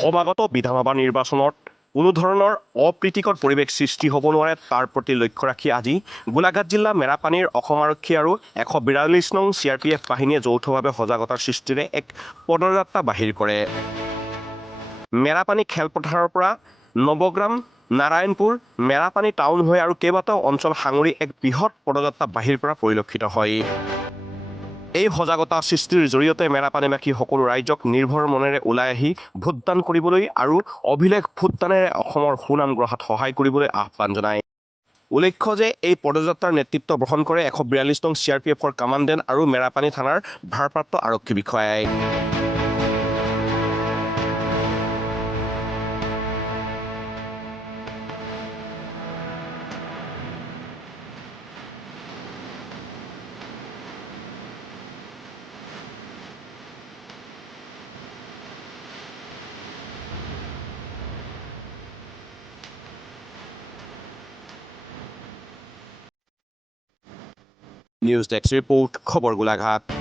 সমাগত বিধানসভা নিৰ্বাচনত কোনো ধৰণৰ অপ্ৰীতিকৰ পৰিৱেশ সৃষ্টি হ'ব নোৱাৰে তাৰ প্ৰতি লক্ষ্য ৰাখি আজি গোলাঘাট জিলা মেৰাপানীৰ অসম আৰক্ষী আৰু 142 নং CRPF বাহিনীয়ে যৌথভাৱে সজাগতাৰ সৃষ্টিৰে এক পদযাত্ৰা বাহিৰ কৰে। মেৰাপানী খেলপথাৰৰ পৰা নৱগ্ৰাম, নাৰায়ণপুৰ, মেৰাপানী টাউন হৈ আৰু কেইবাটাও অঞ্চল সাঙুৰি এক বৃহৎ পদযাত্ৰা বাহিৰ কৰা পৰিলক্ষিত হয়। এই সজাগতা সৃষ্টিৰ জৰিয়তে মেৰাপানীবাসী সকলো ৰাইজক নিৰ্ভৰ মনেৰে ওলাই আহি ভোটদান কৰিবলৈ আৰু অভিলেখ ভোটদানেৰে অসমৰ সুনাম গঢ়াত সহায় কৰিবলৈ আহ্বান জনায়। উল্লেখ্য যে এই পদযাত্ৰাৰ নেতৃত্ব বহন কৰে 142 নং CRPFৰ কামাণ্ডেণ্ট আৰু মেৰাপানী থানাৰ ভাৰপ্ৰাপ্ত আৰক্ষী বিষয়াই। নিউজ ডেস্ক ৰিপোৰ্ট, খবৰ গোলাঘাট।